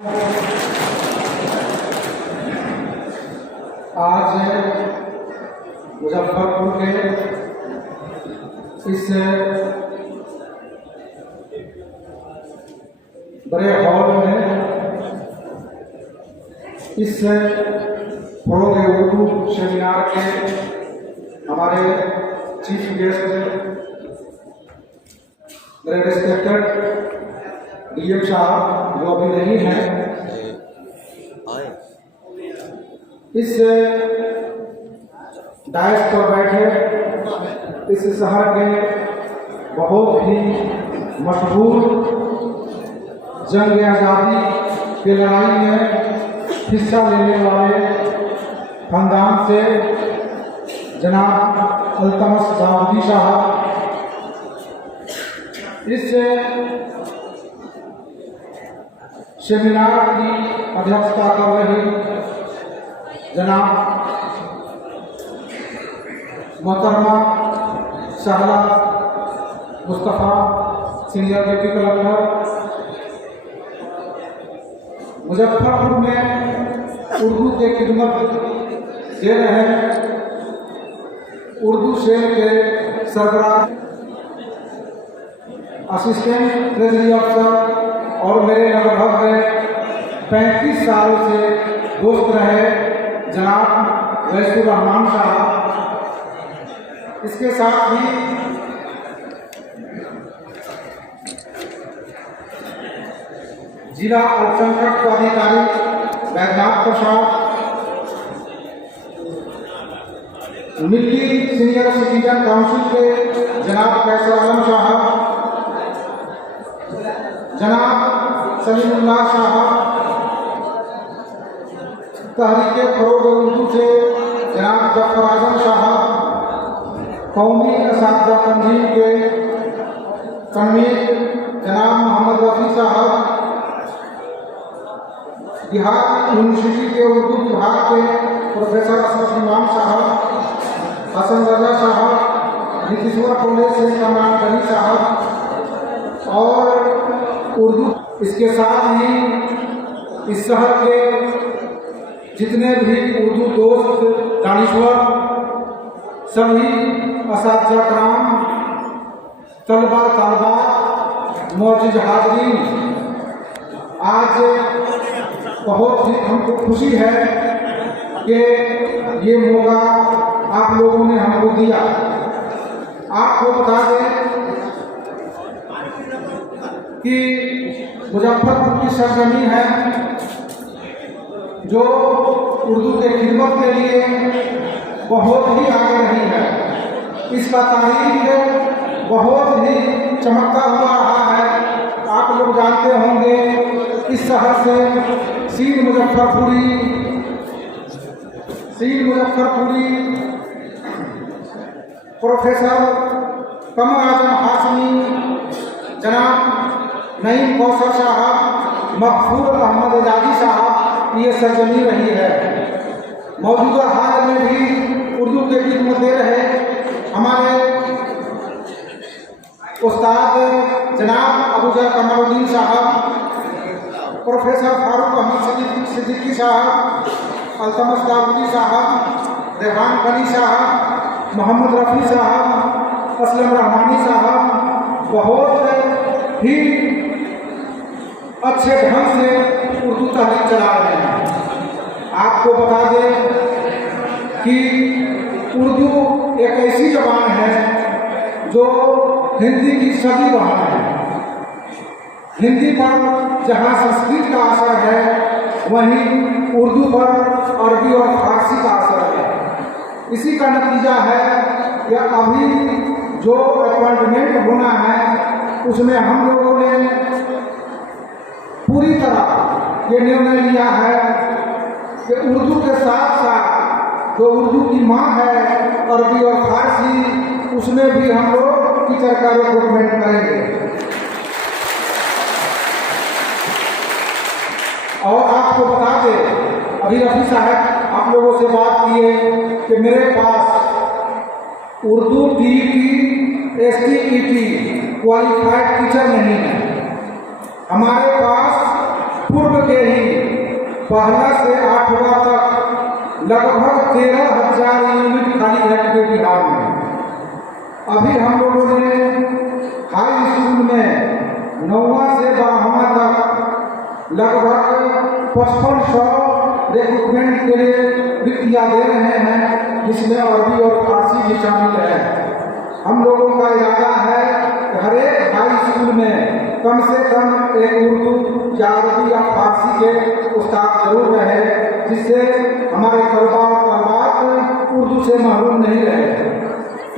आज मुजफ्फरपुर के इस बड़े हॉल में इस फरोग उर्दू सेमिनार के हमारे चीफ गेस्ट मेरे रिस्पेक्टेड डीएम साहब जो अभी नहीं हैं, इस डायस पर बैठे इस शहर के बहुत ही मशहूर जंग आज़ादी की लड़ाई में हिस्सा लेने वाले खानदान से जनाब अल्तमस दाऊदी साहब, इस सेमिनार की अध्यक्षता कर रही जनाब मोहतरमा Shahla Mustafa senior deputy collector, Muzaffarpur में उर्दू के खिदमत दे रहे उर्दू सेल के सरबराह असिस्टेंट ट्रेजरी अफसर और मेरे लगभग 35 सालों से दोस्त रहे जनाब वैसुर रहमान साहब, इसके साथ ही जिला अल्पसंख्यक पदाधिकारी वैद्यनाथ प्रसाद, मिल्की सीनियर सिटीजन काउंसिल के जनाब कैसर आलम साहब, जनाब सलीमुल्लाह साहब, तहरीके फरोग उर्दू से जनाब जफर आजम साहब, कौमी असातिज़ा तंजीम के कन्वीनर जनाब मोहम्मद रफ़ी साहब, बिहार यूनिवर्सिटी के उर्दू विभाग के प्रोफेसर असद इमाम साहब, हसन रजा साहब, नीतीश्वर कॉलेज से कमरान गनी साहब और उर्दू, इसके साथ ही इस शहर के जितने भी उर्दू दोस्त दानिश्वर, सभी असातिज़ा कराम, तलबा तालबात, मौजूद हाज़रीन, आज बहुत ही हमको खुशी है कि ये मौका आप लोगों ने हमको दिया। आपको बता दें कि मुजफ्फरपुर की सरजमी है जो उर्दू के खिदमत के लिए बहुत ही आगे रही है। इसका तारीख बहुत ही चमकता हुआ रहा है। आप लोग जानते होंगे इस शहर से सीन मुजफ्फरपुरी प्रोफेसर कमर आजम हाशमी, जनाब नईम कौसर साहब, मकफूर अहमद एजाजी साहब, ये सरजमी रही है। मौजूदा हाल में भी उर्दू के खिदमत दे रहे हमारे उस्ताद जनाब अबूजर कमरुद्दीन साहब, प्रोफेसर फारूक अहमद सिद्दीकी साहब, अल्तमस दाऊदी साहब, रेहान गनी साहब, मोहम्मद रफ़ी साहब, असलम रहमानी साहब बहुत ही अच्छे ढंग से उर्दू तहरीक चला रहे हैं। आपको बता दें कि उर्दू एक ऐसी ज़बान है जो हिंदी की सदी बहार है। हिंदी पर जहाँ संस्कृत का असर है वहीं उर्दू पर अरबी और फारसी का असर है। इसी का नतीजा है कि अभी जो अपॉइंटमेंट होना है उसमें हम लोगों ने पूरी तरह ये निर्णय लिया है कि उर्दू के साथ साथ जो उर्दू की माँ है अरबी और फारसी, उसमें भी हम लोग टीचर का रिक्रूटमेंट करेंगे। और आपको बता दें, अभी रफ़ी साहब आप लोगों से बात किए कि मेरे पास Urdu TET STET qualified teacher नहीं है। हमारे पास पूर्व के ही पहला से 8वां तक लगभग 13,000 यूनिट खाली है पूरे बिहार में। अभी हम लोगों ने हाई स्कूल में 9वां से 12वां तक लगभग 5500 रिक्रूटमेंट के लिए रिक्तियाँ दे रहे हैं, जिसमें अरबी और फारसी भी शामिल है। हम लोगों का इरादा है कि हर एक हाई स्कूल में कम से कम एक उर्दू या अरबी या फारसी के उस्ताद जरूर रहे, जिससे हमारे तलबा और तलबात उर्दू से महरूम नहीं रहे।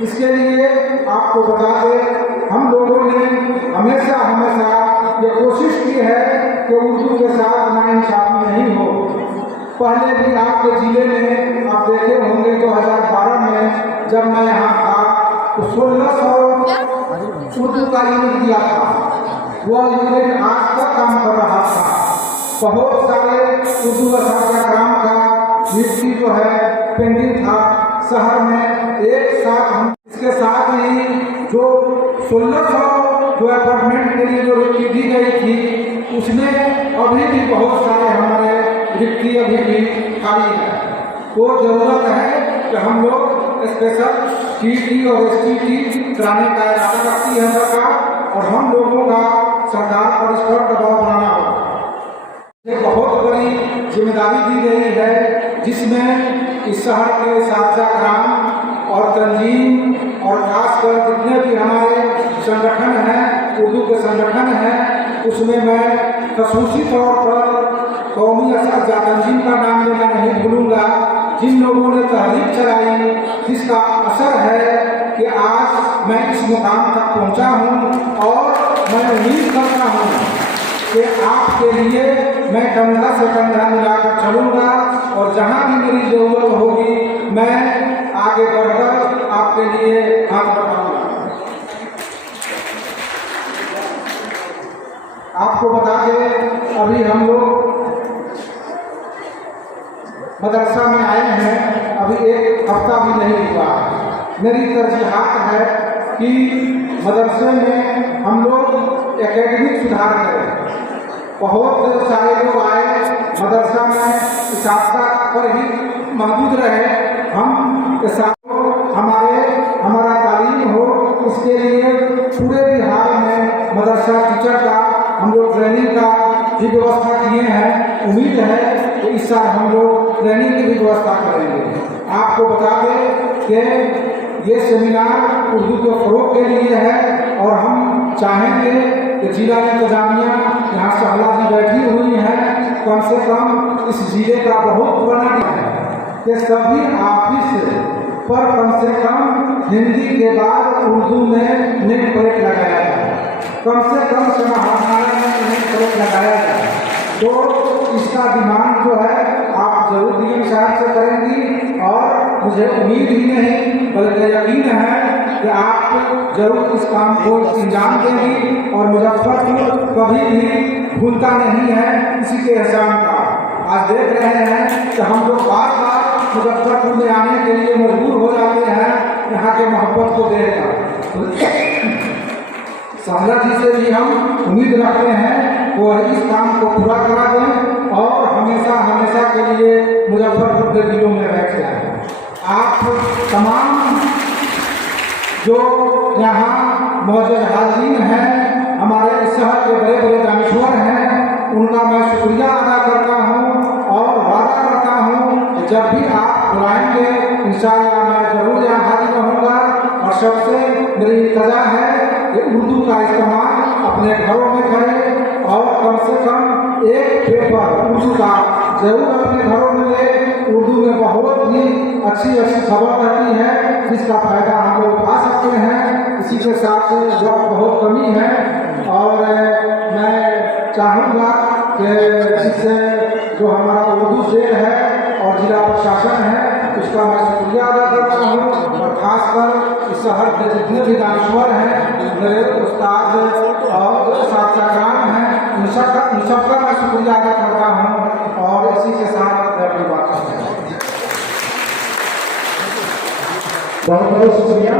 इसके लिए आपको बता दें, हम लोगों ने हमेशा ये कोशिश की है कि उर्दू के साथ नाइंसाफी नहीं हो। पहले भी आपके जिले में आप देखे होंगे 2012 में जब मैं यहाँ था तो 1600 उर्दू का यूनिट दिया था। वह यूनिट आज तक काम कर रहा था। बहुत सारे उर्दू काम का नियुक्ति जो है पेंडिंग था शहर में। एक साथ हम इसके साथ ही जो 1600 जो अपार्टमेंट के लिए जो रिक्ति दी गई थी, उसमें अभी भी बहुत सारे हमारे रिक्ति अभी भी खाली है। तो जरूरत है कि हम लोग स्पेशल टीटी और एसटीटी कराने का इरादा रखती है सरकार, और हम लोगों का सरकार पर इस पर दबाव बनाना होगा। ये बहुत बड़ी जिम्मेदारी दी गई है, जिसमें इस शहर के साथी ग्राम और तंजीम और खासकर जितने भी हमारे संगठन हैं, उर्दू के संगठन हैं, उसमें मैं खसूसी तौर पर कौमी असर तंजीम का नाम लेना नहीं भूलूंगा, जिन लोगों ने तहरीक चलाई, जिसका असर है कि आज मैं इस मुकाम तक पहुंचा हूं। और मैं उम्मीद करता हूं कि आपके लिए मैं कंधा से कंधा मिलाकर चलूंगा, और जहां भी मेरी जरूरत होगी मैं आगे बढ़कर आपके लिए हाथ बढ़ाऊंगा। आपको बता दें, अभी हम लोग मदरसा में आए हैं, अभी एक हफ्ता भी नहीं हुआ। मेरी तरजीहात है कि मदरसे में हम लोग एकेडमिक सुधार करें। बहुत सारे लोग आए मदरसा में इसाफ़ा पर ही महदूद रहे। हम हमारा तालीम हो, उसके लिए पूरे बिहार में मदरसा टीचर का हम लोग ट्रेनिंग का भी व्यवस्था किए हैं। उम्मीद है कि इस साल हम लोग ट्रेनिंग की भी व्यवस्था करेंगे। आपको बता दें कि ये सेमिनार उर्दू के फ़रोग़ के लिए है, और हम चाहेंगे कि जिला इंतजामिया यहाँ सहला जी बैठी हुई हैं, कम से कम इस जिले का बहुत बड़ा है कि सभी ऑफिस पर कम से कम हिंदी के बाद उर्दू में नेम प्लेट लगाया जाए, कम से कम समाहरणालय में नेम प्लेट लगाया जाए। तो इसका डिमांड जो है आप जरूर डीएम साहब से करेंगी, और मुझे उम्मीद ही नहीं बल्कि यकीन है कि आप जरूर इस काम को अंजाम देंगी, और मुजफ्फरपुर कभी भी भूलता नहीं है किसी के एहसान का। आज देख रहे हैं कि हम लोग बार बार मुजफ्फरपुर में आने के लिए मजबूर हो जाते हैं यहाँ के मोहब्बत को देखकर। सहला जी से भी हम उम्मीद रखते हैं वो इस काम को पूरा करा दें, और हमेशा हमेशा के लिए मुजफ्फरपुर के दिलों में बैठ जाए। आप तमाम जो यहाँ मौजूद हाज़रीन हैं, हमारे इस शहर के बड़े बड़े दानिश्वर हैं, उनका मैं शुक्रिया अदा करता हूँ, और वादा करता हूँ कि जब भी आप बुलाएंगे इंशाअल्लाह मैं जरूर यहाँ हाजिर रहूँगा। और सबसे मेरी इल्तिजा है कि उर्दू का इस्तेमाल अपने घरों में करें, और कम से कम एक पेपर उर्दू का जरूर अपने घरों में ले। उर्दू में बहुत ही अच्छी अच्छी खबर रहती है, जिसका फायदा हम लोग उठा सकते हैं। इसी के साथ वक्त बहुत कमी है, और मैं चाहूँगा कि जिससे जो हमारा उर्दू शेर है और जिला प्रशासन है, उसका मैं शुक्रिया अदा करता हूँ। और ख़ासकर इस शहर के जितने भी दानिश्वर हैं, मेरे उस्ताद और साथीदार हैं, उन सबका मैं शुक्रिया अदा करता हूँ। और इसी के साथ मैं अपनी बात करता हूँ। बहुत बहुत शुक्रिया।